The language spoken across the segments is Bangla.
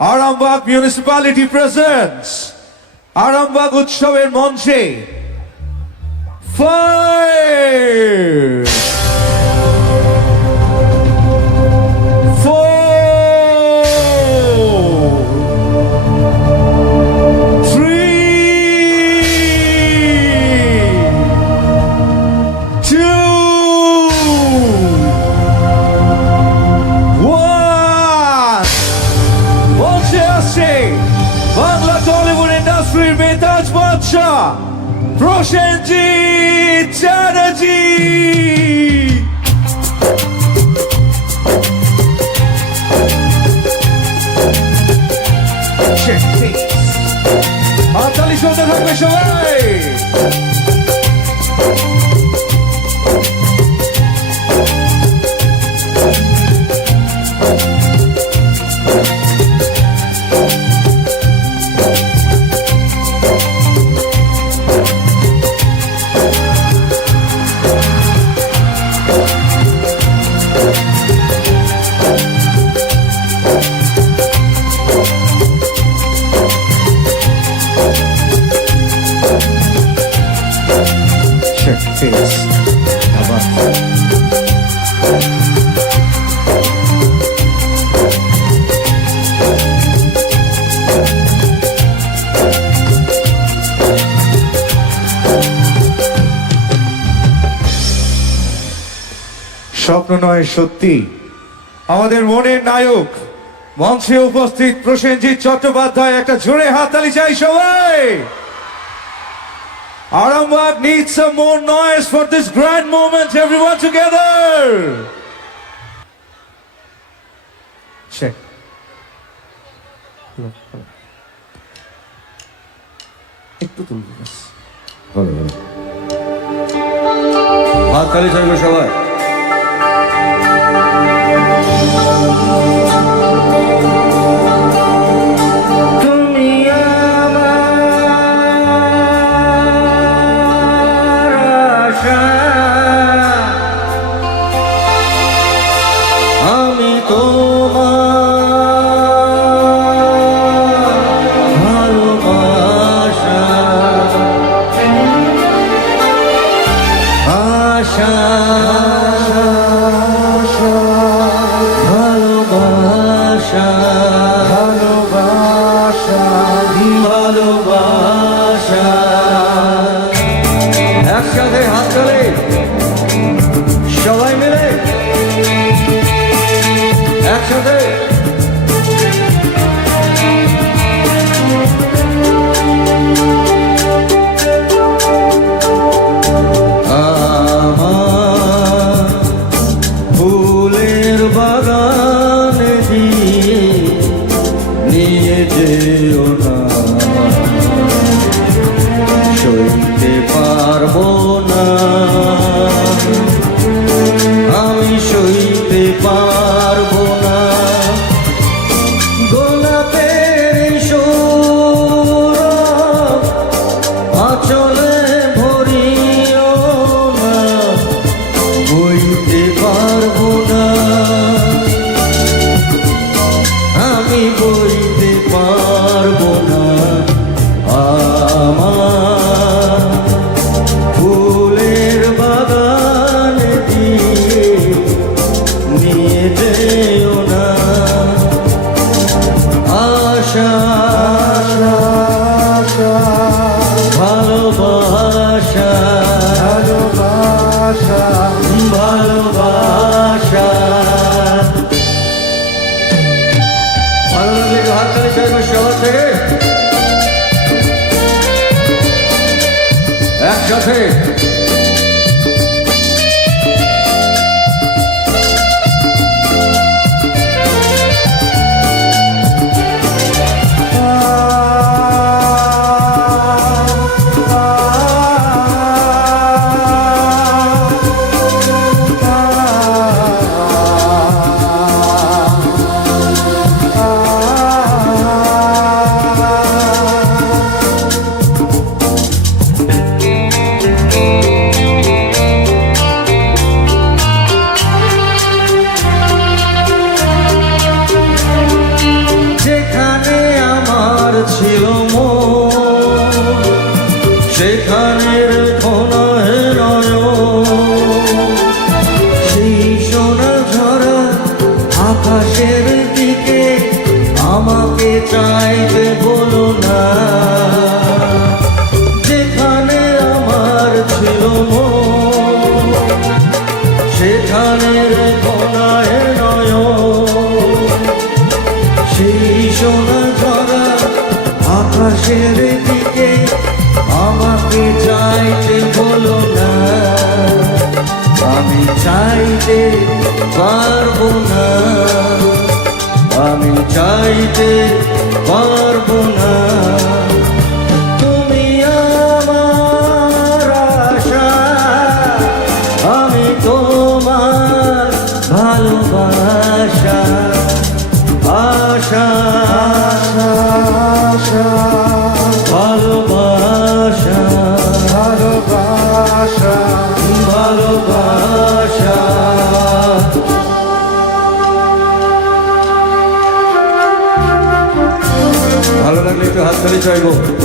আরামবাগ মিউনিসিপালিটি প্রেজেন্টস আরামবাগ উৎসবের মঞ্চে ফাইভ প্রসেনজিৎ চ্যাটার্জি। মাতালি শুনতে থাকবে সবাই। স্বপ্ন নয়, সত্যি আমাদের মনের নায়ক, মঞ্চে উপস্থিত প্রসেনজিৎ চট্টোপাধ্যায়, একটা জোরে হাততালি চাই সবাই Arambag needs some more noise for this grand moment. Everyone together. Check. একটু তুলবো। হাততালি চাইবে সবাই আমি তোমার যেও না। সইতে পারব আমি চাইতে পারব না। Chicago.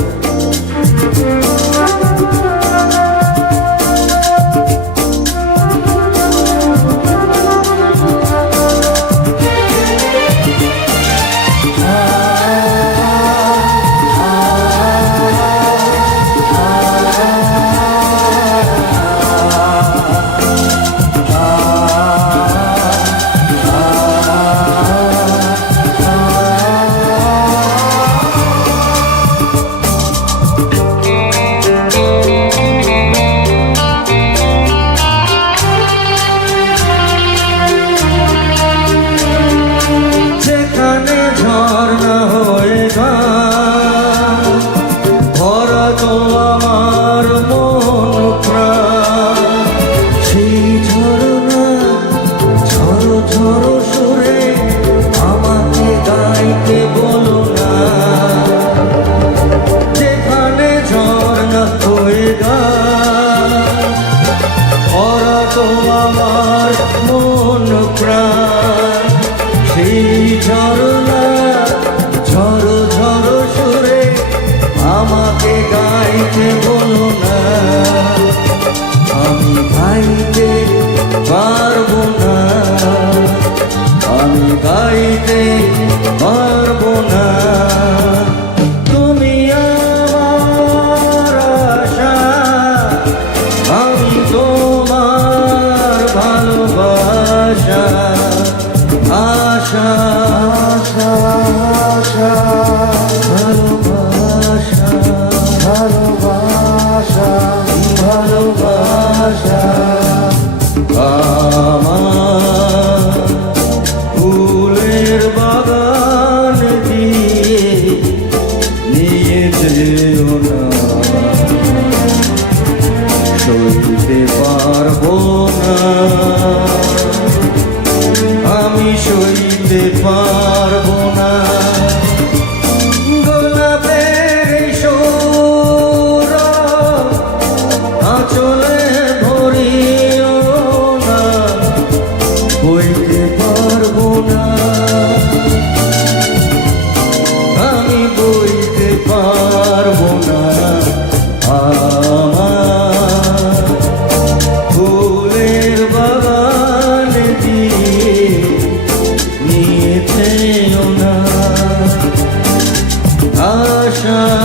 ocean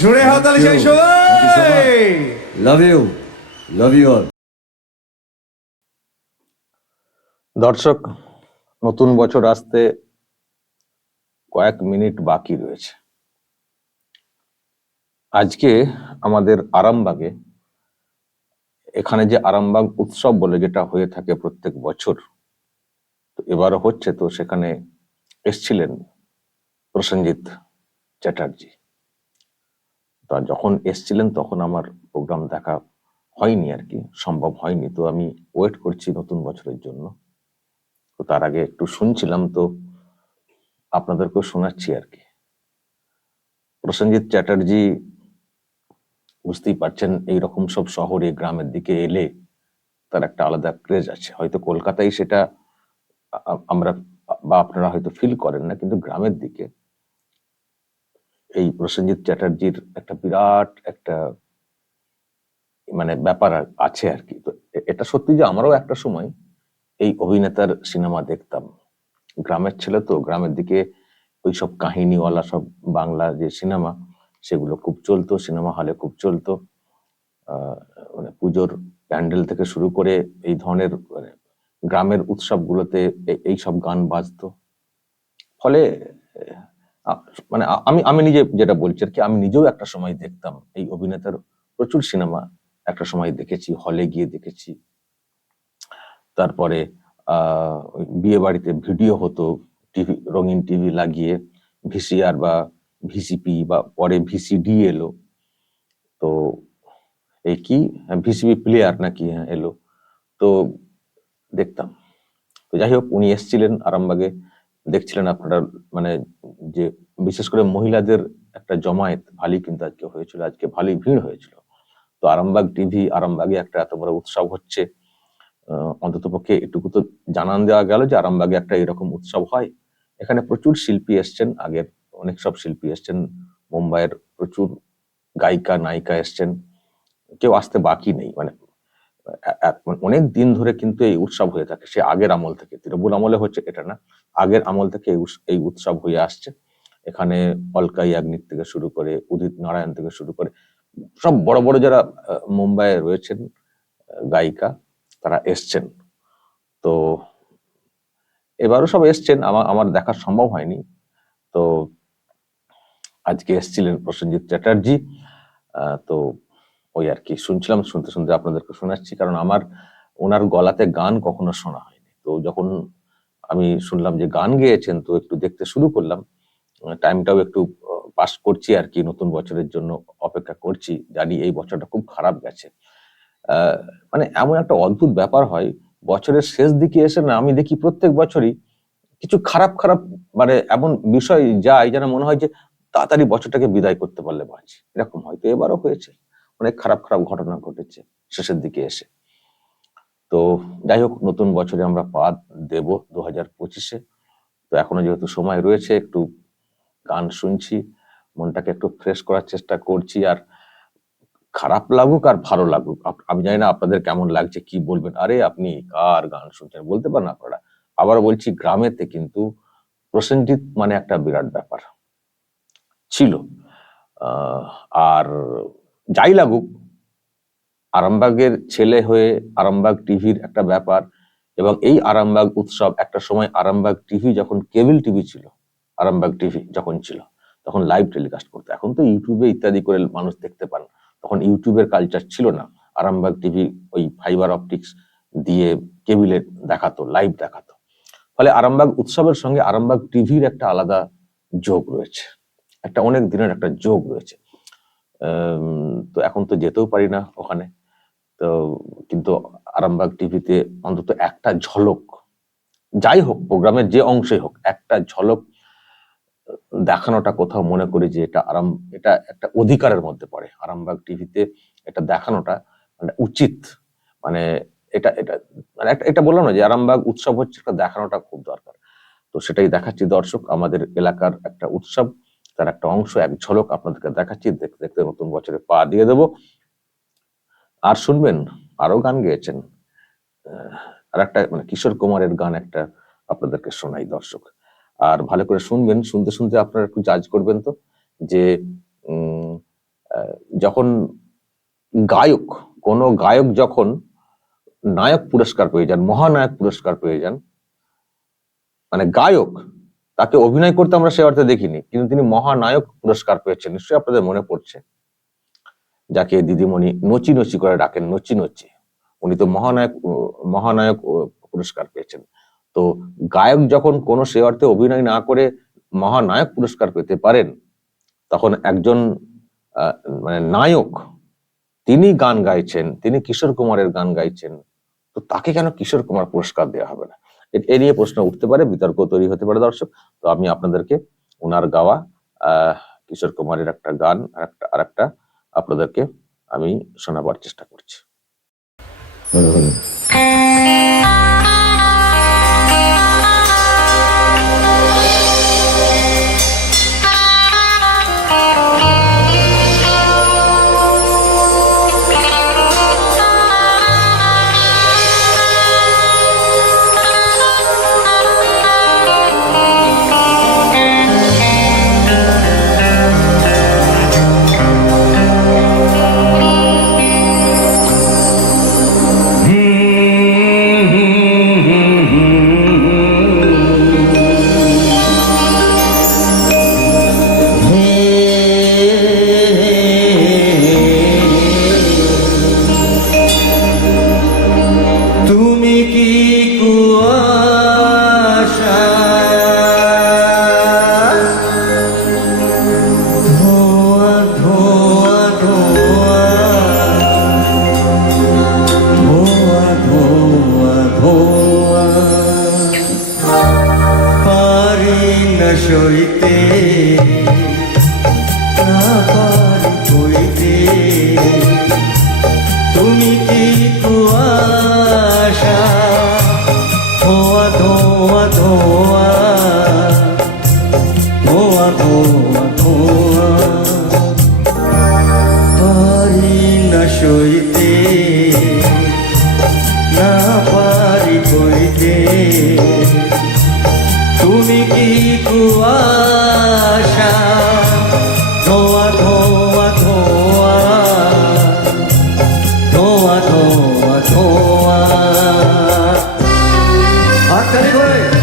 জোরে হাতালি সেই সবাই! Love you love you all দর্শক নতুন বছর আসতে কয়েক মিনিট বাকি রয়েছে। আজকে আমাদের আরামবাগে এখানে যে আরামবাগ উৎসব বলে যেটা হয়ে থাকে প্রত্যেক বছর তো এবারও হচ্ছে তো সেখানে এসছিলেন প্রসেনজিৎ চ্যাটার্জি। তা যখন এসছিলেন তখন আমার প্রোগ্রাম দেখা হয়নি আর কি, সম্ভব হয়নি। তো আমি ওয়েট করছি নতুন বছরের জন্য। তো তার আগে একটু শুনছিলাম তো আপনাদেরকেও শোনাচ্ছি আর কি। প্রসেনজিৎ চ্যাটার্জি বুঝতেই পারছেন এইরকম সব শহরে গ্রামের দিকে এলে তার একটা আলাদা ক্রেজ আছে। হয়তো কলকাতায় সেটা আমরা বা আপনারা হয়তো ফিল করেন না, কিন্তু গ্রামের দিকে এই প্রসেনজিৎ চ্যাটার্জির একটা বিরাট একটা মানে ব্যাপার আছে আর কি। তো এটা সত্যি যে আমরাও একটা সময় এই অভিনেতার সিনেমা দেখতাম। গ্রামের ছেলে তো, গ্রামের দিকে ওই সব কাহিনীওয়ালা সব বাংলা যে সিনেমা, সেগুলো খুব চলতো, সিনেমা হলে খুব চলতো। মানে পুজোর প্যান্ডেল থেকে শুরু করে এই ধরনের মানে গ্রামের উৎসবগুলোতে এই সব গান বাজতো। ফলে মানে আমি আমি নিজে যেটা বলছি আর কি, আমি নিজেও একটা সময় দেখতাম এই অভিনেতার প্রচুর সিনেমা একটা সময় দেখেছি হলে গিয়ে দেখেছি। তারপরে বিয়ে বাড়িতে ভিডিও হতো, টিভি, রঙিন টিভি লাগিয়ে, ভিসিআর বা ভিসিপি বা পরে ভিসিডি এলো। তো এই কি? ভিসিবি প্লেয়ার নাকি? হ্যাঁ এলো। তো, দেখতাম। তো যাই হোক, উনি এসেছিলেন আরামবাগে। দেখছিলেন আপনারা মানে যে বিশেষ করে মহিলাদের একটা জমায়েত ভালোই কিন্তু আজকে হয়েছিল, আজকে ভালোই ভিড় হয়েছিল। তো আরামবাগ টিভি, আরামবাগে একটা এত বড় উৎসব হচ্ছে অন্তত পক্ষে এটুকু তো জানান দেওয়া গেল যে আরামবাগে একটা এরকম উৎসব হয়। এখানে প্রচুর শিল্পী এসছেন, আগের অনেক সব শিল্পী এসছেন, মুম্বাইয়ের প্রচুর গায়িকা, নায়িকা এসছেন, কেউ আসতে বাকি নেই মানে অনেক দিন ধরে কিন্তু এই উৎসব হয়ে থাকে, সে আগের আমল থেকে। তৃণমূল আমলে হচ্ছে এটা না, আগের আমল থেকে এই উৎসব হয়ে আসছে। এখানে অলকা ইয়াগনিক থেকে শুরু করে, উদিত নারায়ণ থেকে শুরু করে, সব বড় বড় যারা মুম্বাইয়ে রয়েছেন গায়িকা, তারা এসছেন। তো এবারও সব এসছেন আমার আমার দেখা সম্ভব হয়নি। তো আজকে এসছিলেন প্রসেনজিৎ চ্যাটার্জি তো ওই আর কি। শুনছিলাম, শুনতে শুনতে আপনাদেরকে শোনাচ্ছি, কারণ আমার ওনার গলাতে গান কখনো শোনা হয়নি। তো যখন আমি শুনলাম যে গান গেয়েছেন, তো একটু দেখতে শুরু করলাম। টাইমটাও একটু পাস করছি আর কি, নতুন বছরের জন্য অপেক্ষা করছি। জানি এই বছরটা খুব খারাপ গেছে। মানে এমন একটা অদ্ভুত ব্যাপার হয়, বছরের শেষ দিকে এসে না আমি দেখি প্রত্যেক বছরই কিছু খারাপ খারাপ মানে এমন বিষয় যায় যেন মনে হয় যে তাড়াতাড়ি বছরটাকে বিদায় করতে পারলে বাঁচি। এরকম হয়তো এবারও হয়েছে। অনেক খারাপ খারাপ ঘটনা ঘটেছে শেষের দিকে এসে। তো যাই হোক, নতুন বছরে আমরা পা দেব দু হাজার পঁচিশে। তো এখনও যেহেতু সময় রয়েছে, একটু গান শুনছি, মনটাকে একটু ফ্রেশ করার চেষ্টা করছি, আর খারাপ লাগুক আর ভালো লাগুক আমি জানি না আপনাদের কেমন লাগছে, কি বলবেন, আরে আপনি কার গান শুনছেন, বলতে পারেন আপনারা। আবার বলছি, গ্রামেতে কিন্তু প্রসেনজিৎ মানে একটা বিরাট ব্যাপার। ছিল। আর যাই লাগুক, আরামবাগের ছেলে হয়ে আরামবাগ টিভির একটা ব্যাপার এবং এই আরামবাগ উৎসব একটা সময় আরামবাগ টিভি যখন কেবল টিভি ছিল, আরামবাগ টিভি যখন ছিল, তখন লাইভ টেলিকাস্ট করতো। এখন তো ইউটিউবে ইত্যাদি করে মানুষ দেখতে পান, তখন ইউটিউবের কালচার ছিল না। আরামবাগ টিভি ওই ফাইবার অপটিক্স দিয়ে কেবিলে দেখাতো লাইভ দেখাতো। ফলে আরামবাগ উৎসবের সঙ্গে আরামবাগ টিভির একটা আলাদা যোগ রয়েছে। একটা অনেক দিনের একটা যোগ রয়েছে। তো এখন তো যেতেও পারি না ওখানে। তো কিন্তু আরামবাগ টিভিতে অন্তত একটা ঝলক, যাই হোক, প্রোগ্রামের যে অংশই হোক, একটা ঝলক দেখানোটা কোথাও মনে করি যে এটা আরাম, এটা একটা অধিকারের মধ্যে পড়ে। আরামবাগ টিভিতে এটা দেখানোটা মানে উচিত। মানে এটা এটা মানে একটা, এটা বললাম না যে আরামবাগ উৎসব হচ্ছে, এটা দেখানোটা খুব দরকার। তো সেটাই দেখাচ্ছি দর্শক, আমাদের এলাকার একটা উৎসব। তার একটা অংশ, এক ঝলক আপনাদেরকে দেখাচ্ছি। দেখতে দেখতে নতুন বছরে পা দিয়ে দেব। আর শুনবেন আরও গান গেয়েছেন। আর একটা মানে কিশোর কুমারের গান একটা আপনাদেরকে শোনাই, দর্শক। আর ভালো করে শুনবেন, শুনতে শুনতে আপনারা একটু জাজ করবেন তো, যে যখন গায়ক, কোন গায়ক যখন নায়ক পুরস্কার পেয়ে যান, মহানায়ক পুরস্কার পেয়ে যান মানে গায়ক তাকে অভিনয় করতে আমরা সে অর্থে দেখিনি, কিন্তু তিনি মহানায়ক পুরস্কার পেয়েছেন, নিশ্চয়ই আপনাদের মনে পড়ছে। যাকে দিদিমণি নচি নচি করে ডাকেন, নচি নচি। উনি তো মহানায়ক মহানায়ক পুরস্কার পেয়েছেন। তো গায়ক যখন কোনো সে অর্থে অভিনয় না করে মহানায়ক পুরস্কার পেতে পারেন, তখন একজন মানে নায়ক, তিনি গান গাইছেন, তিনি কিশোর কুমারের গান গাইছেন, তো তাকে কেন কিশোর কুমার পুরস্কার দেওয়া হবে না? এ নিয়ে প্রশ্ন উঠতে পারে বিতর্ক তৈরি হতে পারে দর্শক। তো আমি আপনাদেরকে ওনার গাওয়া কিশোর কুমারের একটা গান আর একটা আর একটা আপনাদেরকে আমি শোনাবার চেষ্টা করছি। Teddy Blake.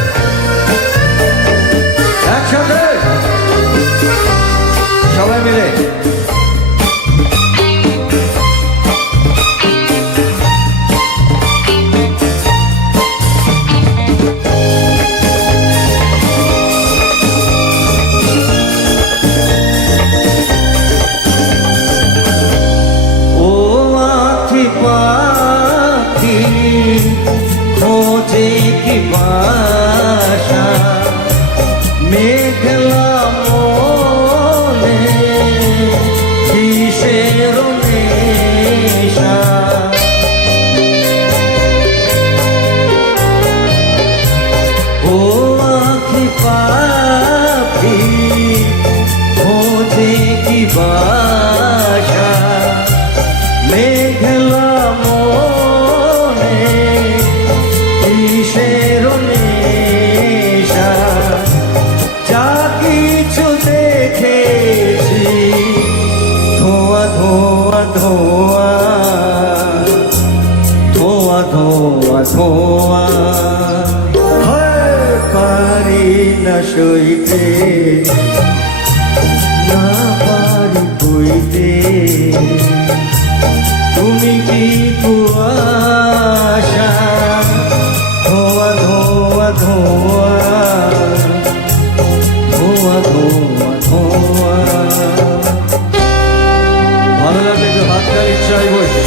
জীবন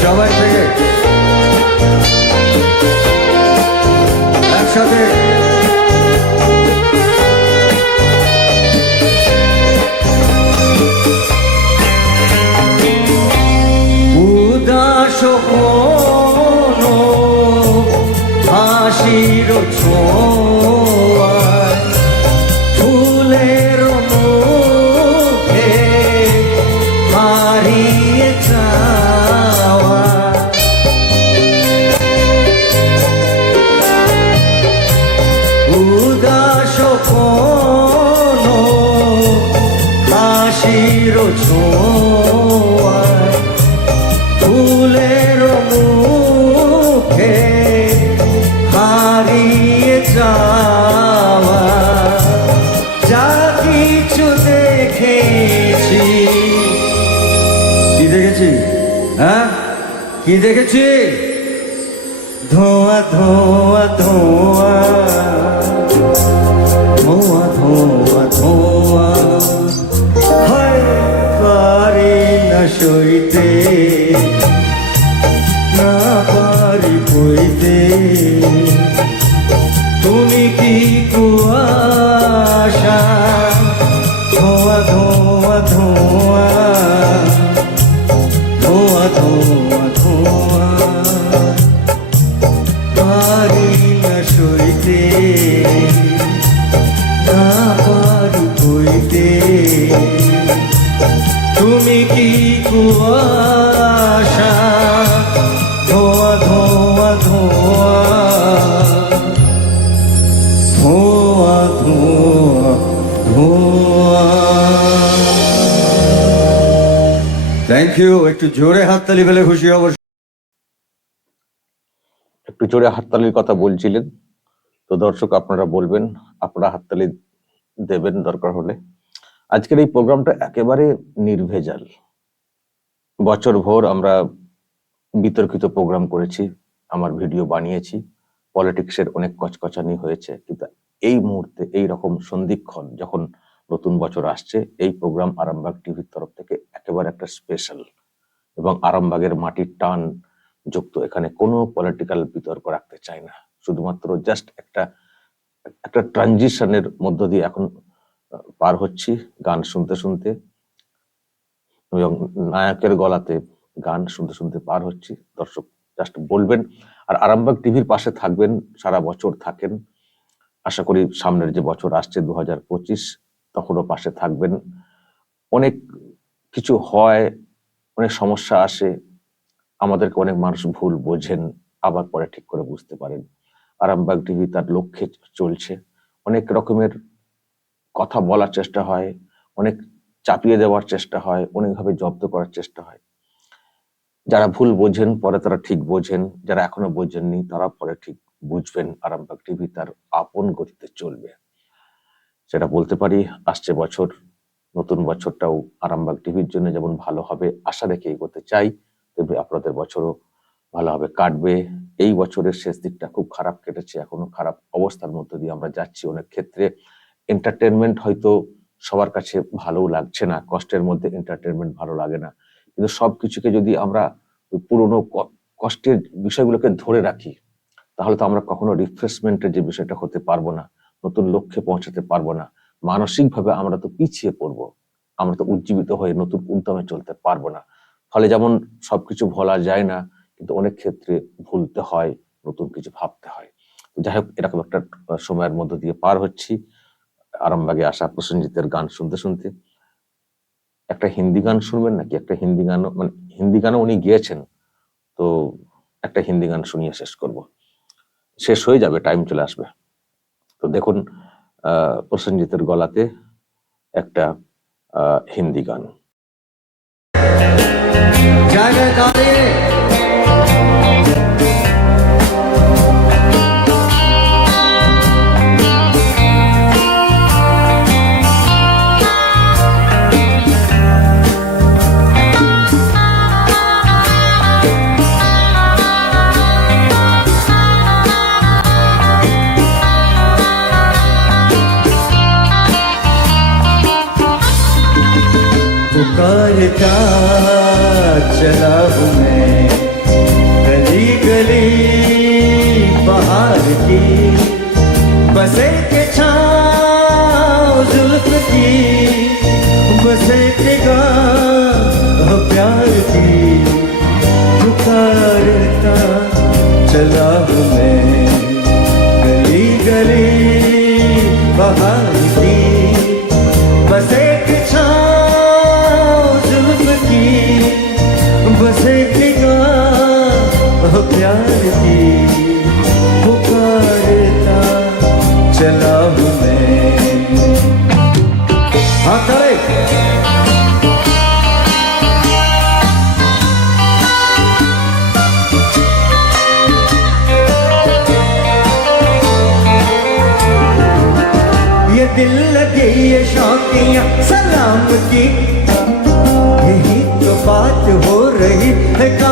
সবাই থেকে একসাথে কি দেখেছি ধোঁয়া ধোঁয়া ধোঁয়া। থ্যাংক ইউ একটু জোরে হাততালি পেলে খুশি হব। একটু জোরে হাততালির কথা বলছিলেন। তো দর্শক, আপনারা বলবেন, আপনারা হাততালি দেবেন দরকার হলে। আজকের এই প্রোগ্রামটা একেবারে নির্ভেজাল। বছর ভোর আমরা বিতর্কিত প্রোগ্রাম করেছি, আমার ভিডিও বানিয়েছি। পলিটিক্সের অনেক কচকচানি হয়েছে, কিন্তু এই মুহূর্তে, এই রকম সন্ধিক্ষণ যখন নতুন বছর আসছে, এই প্রোগ্রাম আরামবাগ টিভির তরফ থেকে একেবারে একটা স্পেশাল এবং আরামবাগের মাটির টান যুক্ত এখানে কোনো পলিটিক্যাল বিতর্ক রাখতে চাই না। শুধুমাত্র জাস্ট একটা একটা ট্রানজিশনের মধ্য দিয়ে এখন পার হচ্ছি গান শুনতে শুনতে। এবং নায়কের গলাতে গান শুনতে শুনতে পার হচ্ছি। দর্শক জাস্ট বলবেন। আর আরামবাগ টিভির পাশে থাকবেন, সারা বছর থাকেন। আশা করি সামনের যে বছর আসছে দু হাজার পঁচিশ, তখনও পাশে থাকবেন। অনেক কিছু হয়, অনেক সমস্যা আসে। আমাদেরকে অনেক মানুষ ভুল বোঝেন, আবার পরে ঠিক করে বুঝতে পারেন। আরামবাগ টিভি তার লক্ষ্যে চলছে। অনেক রকমের কথা বলার চেষ্টা হয়, অনেক চাপিয়ে দেওয়ার চেষ্টা হয়, অনেকভাবে জব্দ করার চেষ্টা হয়। যারা ভুল বোঝেন, পরে তারা ঠিক বোঝেন, যারা এখনও বোঝেননি, তারা পরে ঠিক বুঝবেন। আরামবাগ টিভি তার আপন গতিতে চলবে। সেটা বলতে পারি, আসছে বছর, নতুন বছরটাও আরামবাগ টিভির জন্য যেমন ভালো হবে, আশা রেখে এগোতে চাই, তেমনি আপনাদের বছরও ভালোভাবে কাটবে। এই বছরের শেষ দিকটা খুব খারাপ কেটেছে, এখনও খারাপ অবস্থার মধ্যে দিয়ে আমরা যাচ্ছি অনেক ক্ষেত্রে। এন্টারটেনমেন্ট হয়তো সবার কাছে ভালোও লাগছে না, কষ্টের মধ্যে এন্টারটেনমেন্ট ভালো লাগে না। কিন্তু সব কিছুকে যদি আমরা পুরোনো কষ্টের বিষয়গুলোকে ধরে রাখি, তাহলে তো আমরা কখনো রিফ্রেশমেন্টের যে বিষয়টা হতে পারব না, নতুন লক্ষ্যে পৌঁছাতে পারব না। মানসিকভাবে আমরা তো পিছিয়ে পড়ব, আমরা তো উজ্জীবিত হয়ে নতুন উদ্যমে চলতে পারব না। ফলে যেমন সবকিছু ভোলা যায় না, কিন্তু অনেক ক্ষেত্রে ভুলতে হয়, নতুন কিছু ভাবতে হয়। যাই হোক এরকম একটা সময়ের মধ্য দিয়ে পার হচ্ছি। আরামবাগে আসা, প্রসেনজিতের গান শুনতে শুনতে। একটা হিন্দি গান শুনবেন নাকি? একটা হিন্দি গান মানে হিন্দি গানও উনি গিয়েছেন। তো একটা হিন্দি গান শুনিয়ে শেষ করব। শেষ হয়ে যাবে, টাইম চলে আসবে। তো দেখুন প্রসেনজিতের গলাতে একটা হিন্দি গান पुकारता चला हूँ मैं गली गली बाहर की बसे के छाँव जुल्फ की, बसे के गाँव प्यार की पुकारता चला हूँ मैं गली गली चला हूँ हाँ दिल लगे, ये शौकियाँ, सलाम की। यही तो बात हो रही है की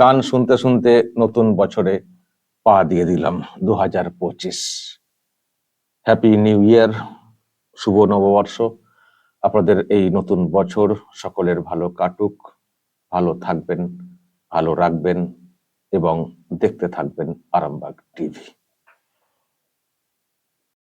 গান শুনতে শুনতে নতুন বছরে পা দিয়ে দিলাম দু হাজার পঁচিশ। হ্যাপি নিউ ইয়ার শুভ নববর্ষ। আপনাদের এই নতুন বছর সকলের ভালো কাটুক, ভালো থাকবেন, ভালো রাখবেন এবং দেখতে থাকবেন আরামবাগ টিভি।